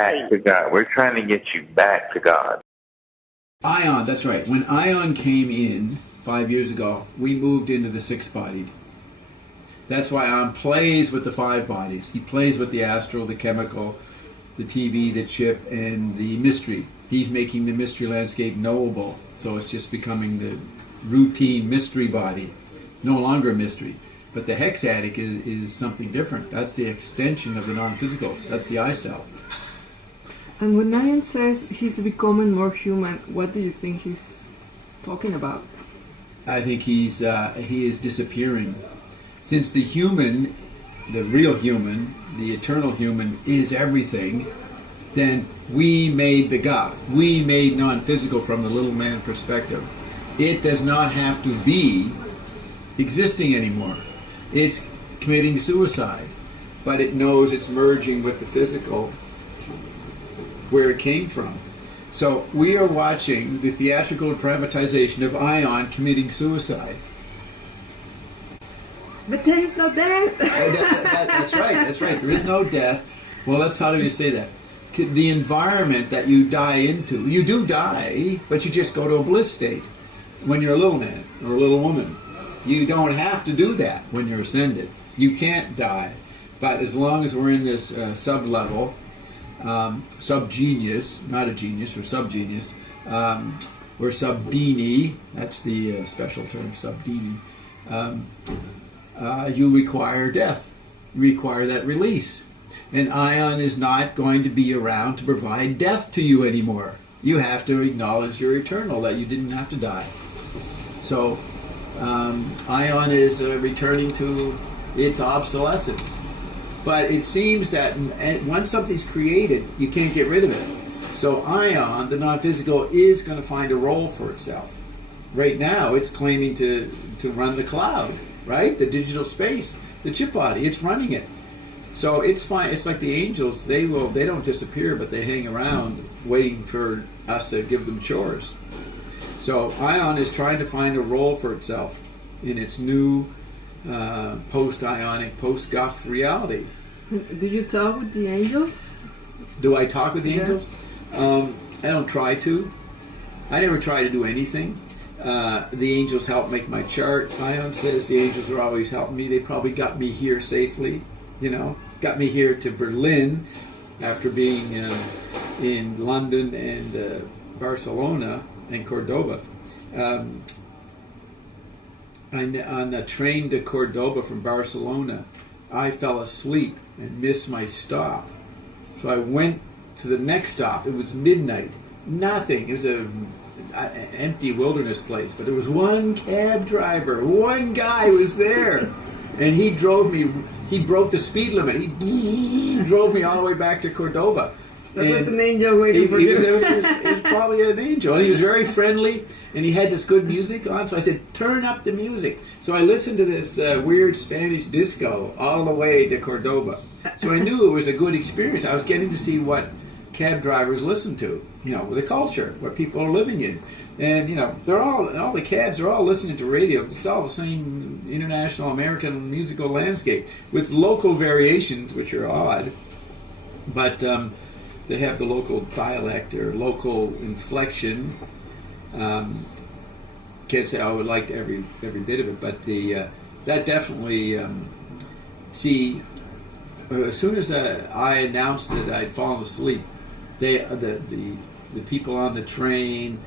back to God. We're trying to get you back to God. Ion, that's right. When Ion came in 5 years ago, we moved into the six-bodied. That's why Ion plays with the five bodies. He plays with the astral, the chemical, the TV, the chip, and the mystery. He's making the mystery landscape knowable. So it's just becoming the routine mystery body. No longer a mystery. But the hexatic is something different. That's the extension of the non-physical. That's the I self. And when Ion says he's becoming more human, what do you think he's talking about? I think he is disappearing. Since the human, the real human, the eternal human is everything, then we made the God. We made non-physical from the little man perspective. It does not have to be existing anymore. It's committing suicide, but it knows it's merging with the physical where it came from. So we are watching the theatrical dramatization of Ion committing suicide. But there is no death. That's right. There is no death. Well, how do you say that? The environment that you die into, you do die, but you just go to a bliss state when you're a little man or a little woman. You don't have to do that when you're ascended. You can't die. But as long as we're in this sub-level, sub-genius, not a genius, or sub-genius, or sub-dini, that's the special term, sub-dini, you require death. You require that release. And Ion is not going to be around to provide death to you anymore. You have to acknowledge you're eternal, that you didn't have to die. So, Ion is returning to its obsolescence. But it seems that once something's created, you can't get rid of it. So Ion, the non-physical, is going to find a role for itself. Right now, it's claiming to run the cloud, right? The digital space, the chip body, it's running it. So it's fine. It's like the angels. They don't disappear, but they hang around waiting for us to give them chores. So Ion is trying to find a role for itself in its new post-ionic, post-Guff reality. Do you talk with the angels? Do I talk with the angels? I don't try to. I never try to do anything. The angels help make my chart. Ion says the angels are always helping me. They probably got me here safely, got me here to Berlin after being in London and Barcelona and Cordoba. On the train to Cordoba from Barcelona, I fell asleep and missed my stop. So I went to the next stop. It was midnight. Nothing. It was an empty wilderness place. But there was one cab driver. One guy was there. And he drove me. He broke the speed limit. He drove me all the way back to Cordoba. That was an angel waiting for you. He was probably an angel. And he was very friendly, and he had this good music on. So I said, turn up the music. So I listened to this weird Spanish disco all the way to Cordoba. So I knew it was a good experience. I was getting to see what cab drivers listen to, the culture, what people are living in. And, they're all the cabs are all listening to radio. It's all the same international American musical landscape with local variations, which are odd. But they have the local dialect or local inflection. Can't say I would like every bit of it, but that definitely as soon as I announced that I'd fallen asleep, the people on the train,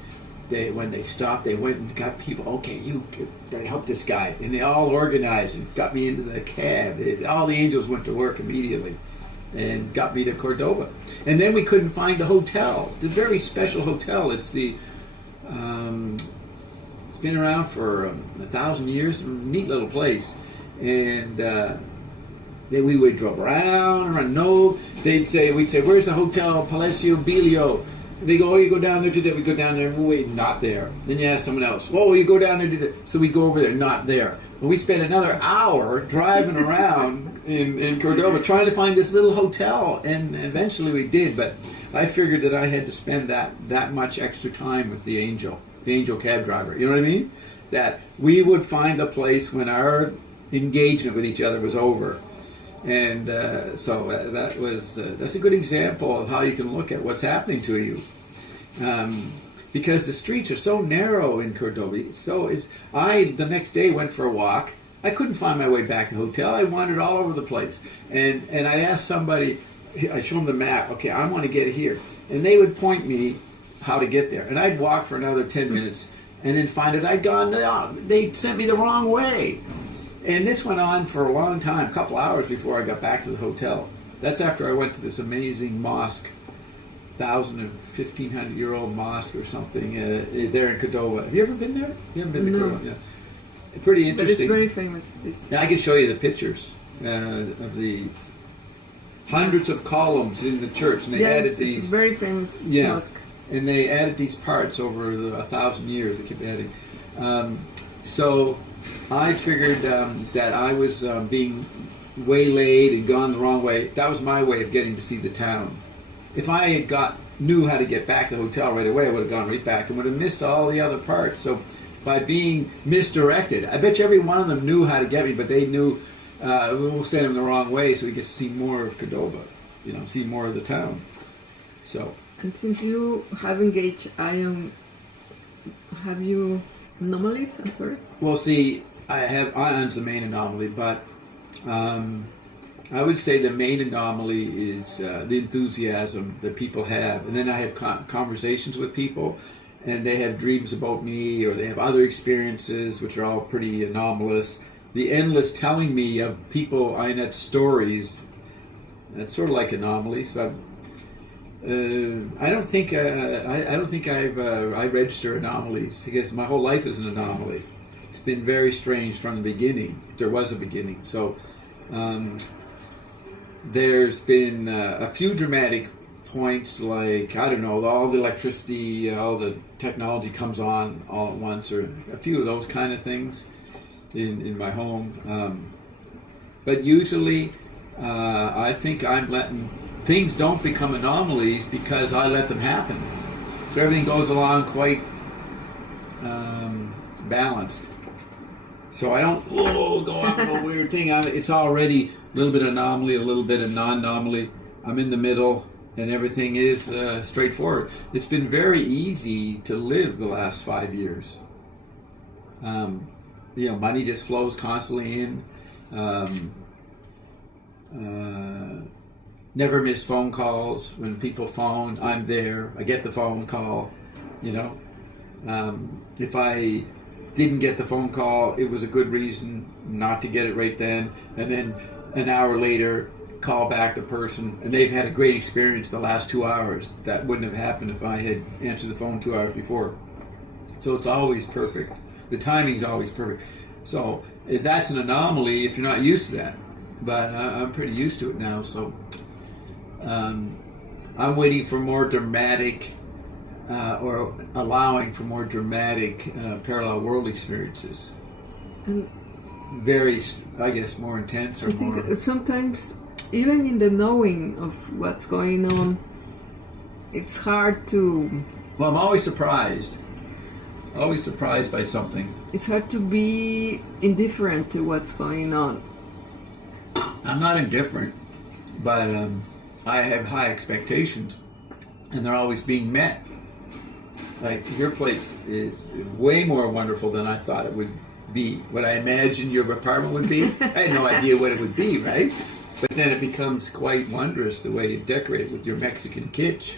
when they stopped, they went and got people. Okay, you help this guy, and they all organized and got me into the cab. All the angels went to work immediately and got me to Cordoba. And then we couldn't find the hotel. The very special hotel. It's the it's been around for 1,000 years. A neat little place. And then we would drove around. No, we'd say, where's the hotel Palacio Bilio? They go, you go down there today. We go down there, and wait, not there. Then you ask someone else, you go down there today. So we go over there, not there. Well, we spent another hour driving around in Cordoba trying to find this little hotel, and eventually we did, but I figured that I had to spend that much extra time with the angel cab driver. You know what I mean? That we would find a place when our engagement with each other was over. And that's a good example of how you can look at what's happening to you. Because the streets are so narrow in Cordoba. The next day went for a walk. I couldn't find my way back to the hotel. I wandered all over the place. And I asked somebody, I showed them the map. Okay, I want to get here. And they would point me how to get there. And I'd walk for another 10 minutes and then find it. They sent me the wrong way. And this went on for a long time, a couple hours before I got back to the hotel. That's after I went to this amazing mosque, 1,000 or 1,500-year-old mosque or something there in Cordoba. Have you ever been there? You haven't been to Cordoba? Yeah. Pretty interesting. But it's very famous. Yeah, I can show you the pictures of the hundreds of columns in the church. And they added these. It's a very famous mosque. And they added these parts over 1,000 years. They kept adding. So I figured that I was being waylaid and gone the wrong way. That was my way of getting to see the town. If I had knew how to get back to the hotel right away, I would have gone right back and would have missed all the other parts. So by being misdirected, I bet you every one of them knew how to get me, but they knew we'll send them the wrong way so we get to see more of Cordoba, see more of the town. So. And since you have engaged Ion, have you anomalies? I'm sorry. Well, see, I have Ion's the main anomaly, but I would say the main anomaly is the enthusiasm that people have. And then I have conversations with people, and they have dreams about me, or they have other experiences, which are all pretty anomalous. The endless telling me of people, Ionet's stories, that's sort of like anomalies, but I don't think I register anomalies, because my whole life is an anomaly. It's been very strange from the beginning. There was a beginning. So there's been a few dramatic points, like, I don't know, all the electricity, all the technology comes on all at once, or a few of those kind of things in my home. But usually I think I'm letting things don't become anomalies because I let them happen. So everything goes along quite balanced. So I don't go off on a weird thing. It's already a little bit anomaly, a little bit of non-anomaly. I'm in the middle, and everything is straightforward. It's been very easy to live the last 5 years. Money just flows constantly in. Never miss phone calls. When people phone, I'm there. I get the phone call. If I didn't get the phone call, it was a good reason not to get it right then. And then an hour later, call back the person, and they've had a great experience the last 2 hours. That wouldn't have happened if I had answered the phone 2 hours before. So it's always perfect. The timing's always perfect. So that's an anomaly if you're not used to that. But I'm pretty used to it now. So I'm waiting for more dramatic, or allowing for more dramatic parallel world experiences. Very, I guess, more intense or more. I think sometimes, even in the knowing of what's going on, it's hard to. Well, I'm always surprised. Always surprised by something. It's hard to be indifferent to what's going on. I'm not indifferent, but I have high expectations, and they're always being met. Like, your place is way more wonderful than I thought it would be. What I imagined your apartment would be, I had no idea what it would be, right? But then it becomes quite wondrous the way you decorate it with your Mexican kitsch.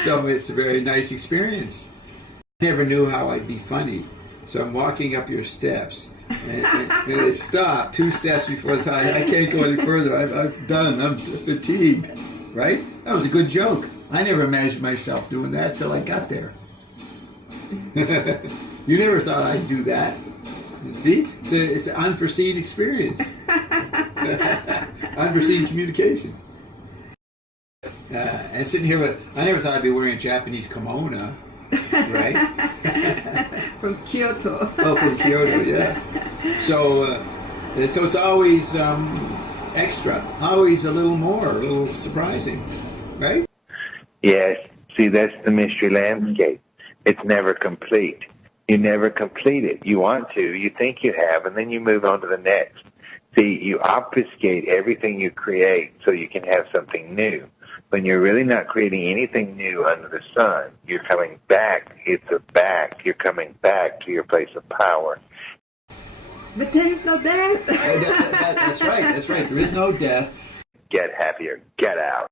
So it's a very nice experience. I never knew how I'd be funny. So I'm walking up your steps, and I stop 2 steps before the time. I can't go any further. I'm done. I'm fatigued. Right? That was a good joke. I never imagined myself doing that till I got there. You never thought I'd do that. You see? It's an unforeseen experience. Unforeseen communication. And sitting here I never thought I'd be wearing a Japanese kimono. Right? From Kyoto. Oh, from Kyoto, yeah. So it's always extra, always a little more, a little surprising, right? Yes. See, that's the mystery landscape. It's never complete. You never complete it. You want to, you think you have, and then you move on to the next. See, you obfuscate everything you create so you can have something new. When you're really not creating anything new under the sun, you're coming back. You're coming back to your place of power. But there is no death. That's right. There is no death. Get happier. Get out.